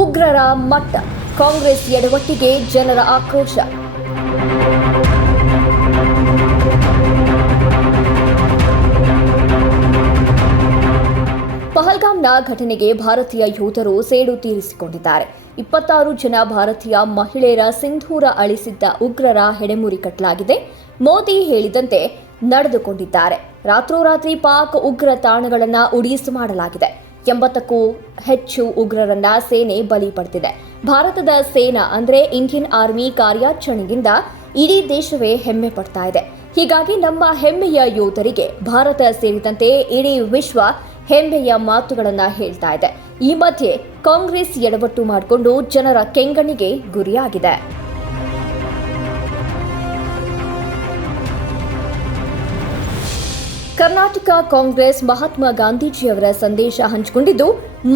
ಉಗ್ರರ ಮಟ್ಟ, ಕಾಂಗ್ರೆಸ್ ಎಡವಟ್ಟಿಗೆ ಜನರ ಆಕ್ರೋಶ. ಪಹಲ್ಗಾಮ್ನ ಘಟನೆಗೆ ಭಾರತೀಯ ಯೋಧರು ಸೇಡು ತೀರಿಸಿಕೊಂಡಿದ್ದಾರೆ. 26 ಜನ ಭಾರತೀಯ ಮಹಿಳೆಯರ ಸಿಂಧೂರ ಅಳಿಸಿದ್ದ ಉಗ್ರರ ಹೆಡೆಮುರಿ ಕಟ್ಟಲಾಗಿದೆ. ಮೋದಿ ಹೇಳಿದಂತೆ ನಡೆದುಕೊಂಡಿದ್ದಾರೆ. ರಾತ್ರೋರಾತ್ರಿ ಪಾಕ್ ಉಗ್ರ ತಾಣಗಳನ್ನು ಉಡೀಸ್ ಮಾಡಲಾಗಿದೆ. 80ಕ್ಕೂ ಹೆಚ್ಚು ಉಗ್ರರನ್ನ ಸೇನೆ ಬಲಿ ಪಡೆದಿದೆ. ಭಾರತದ ಸೇನಾ ಅಂದ್ರೆ ಇಂಡಿಯನ್ ಆರ್ಮಿ ಕಾರ್ಯಾಚರಣೆಯಿಂದ ಇಡೀ ದೇಶವೇ ಹೆಮ್ಮೆ ಪಡ್ತಾ ಇದೆ. ಹೀಗಾಗಿ ನಮ್ಮ ಹೆಮ್ಮೆಯ ಯೋಧರಿಗೆ ಭಾರತ ಸೇರಿದಂತೆ ಇಡೀ ವಿಶ್ವ ಹೆಮ್ಮೆಯ ಮಾತುಗಳನ್ನ ಹೇಳ್ತಾ ಇದೆ. ಈ ಮಧ್ಯೆ ಕಾಂಗ್ರೆಸ್ ಎಡವಟ್ಟು ಮಾಡಿಕೊಂಡು ಜನರ ಕೆಂಗಣ್ಣಿಗೆ ಗುರಿಯಾಗಿದೆ. ಕರ್ನಾಟಕ ಕಾಂಗ್ರೆಸ್ ಮಹಾತ್ಮ ಗಾಂಧೀಜಿಯವರ ಸಂದೇಶ ಹಂಚಿಕೊಂಡಿದ್ದು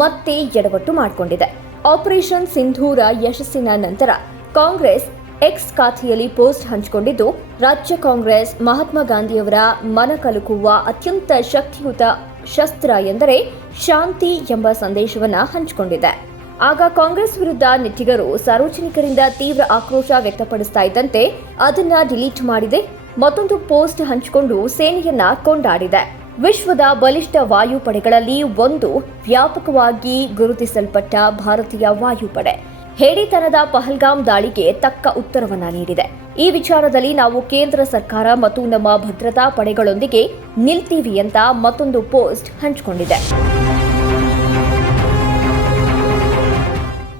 ಮತ್ತೆ ಎಡವಟ್ಟು ಮಾಡಿಕೊಂಡಿದೆ. ಆಪರೇಷನ್ ಸಿಂಧೂರ ಯಶಸ್ಸಿನ ನಂತರ ಕಾಂಗ್ರೆಸ್ ಎಕ್ಸ್ ಖಾತೆಯಲ್ಲಿ ಪೋಸ್ಟ್ ಹಂಚಿಕೊಂಡಿದ್ದು, ರಾಜ್ಯ ಕಾಂಗ್ರೆಸ್ ಮಹಾತ್ಮ ಗಾಂಧಿಯವರ ಮನಕಲುಕುವ ಅತ್ಯಂತ ಶಕ್ತಿಯುತ ಶಸ್ತ್ರ ಎಂದರೆ ಶಾಂತಿ ಎಂಬ ಸಂದೇಶವನ್ನ ಹಂಚಿಕೊಂಡಿದೆ. ಆಗ ಕಾಂಗ್ರೆಸ್ ವಿರುದ್ಧ ನೆಟ್ಟಿಗರು ಸಾರ್ವಜನಿಕರಿಂದ ತೀವ್ರ ಆಕ್ರೋಶ ವ್ಯಕ್ತಪಡಿಸ್ತಾ ಇದ್ದಂತೆ ಅದನ್ನ ಡಿಲೀಟ್ ಮಾಡಿದೆ. ಮತ್ತೊಂದು ಪೋಸ್ಟ್ ಹಂಚಿಕೊಂಡು ಸೇನೆಯನ್ನ ಕೊಂಡಾಡಿದೆ. ವಿಶ್ವದ ಬಲಿಷ್ಠ ವಾಯುಪಡೆಗಳಲ್ಲಿ ಒಂದು ವ್ಯಾಪಕವಾಗಿ ಗುರುತಿಸಲ್ಪಟ್ಟ ಭಾರತೀಯ ವಾಯುಪಡೆ ಹೇಡಿತನದ ಪಹಲ್ಗಾಮ್ ದಾಳಿಗೆ ತಕ್ಕ ಉತ್ತರವನ್ನ ನೀಡಿದೆ. ಈ ವಿಚಾರದಲ್ಲಿ ನಾವು ಕೇಂದ್ರ ಸರ್ಕಾರ ಮತ್ತು ನಮ್ಮ ಭದ್ರತಾ ಪಡೆಗಳೊಂದಿಗೆ ನಿಲ್ತೀವಿ ಅಂತ ಮತ್ತೊಂದು ಪೋಸ್ಟ್ ಹಂಚಿಕೊಂಡಿದೆ.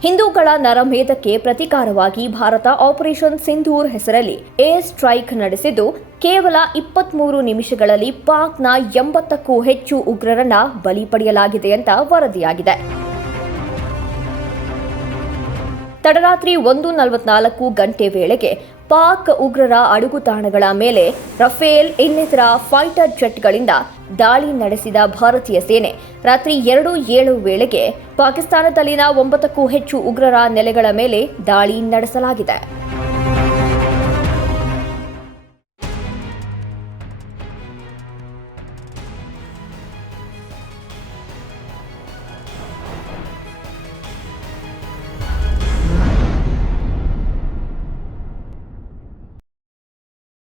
ಹಿಂದೂಗಳ ನರಮೇಧಕ್ಕೆ ಪ್ರತೀಕಾರವಾಗಿ ಭಾರತ ಆಪರೇಷನ್ ಸಿಂಧೂರ್ ಹೆಸರಲ್ಲಿ ಏರ್ ಸ್ಟ್ರೈಕ್ ನಡೆಸಿದ್ದು, ಕೇವಲ 23 ನಿಮಿಷಗಳಲ್ಲಿ ಪಾಕ್ನ 80ಕ್ಕೂ ಹೆಚ್ಚು ಉಗ್ರರನ್ನ ಬಲಿ ಪಡೆಯಲಾಗಿದೆ ಅಂತ ವರದಿಯಾಗಿದೆ. ತಡರಾತ್ರಿ 1:44 ಗಂಟೆ ವೇಳೆಗೆ ಪಾಕ್ ಉಗ್ರರ ಅಡುಗುತಾಣಗಳ ಮೇಲೆ ರಫೇಲ್ ಇನ್ನಿತರ ಫೈಟರ್ ಜೆಟ್ಗಳಿಂದ ದಾಳಿ ನಡೆಸಿದ ಭಾರತೀಯ ಸೇನೆ ರಾತ್ರಿ 2:07 ವೇಳೆಗೆ ಪಾಕಿಸ್ತಾನದಲ್ಲಿನ 9ಕ್ಕೂ ಹೆಚ್ಚು ಉಗ್ರರ ನೆಲೆಗಳ ಮೇಲೆ ದಾಳಿ ನಡೆಸಲಾಗಿದೆ.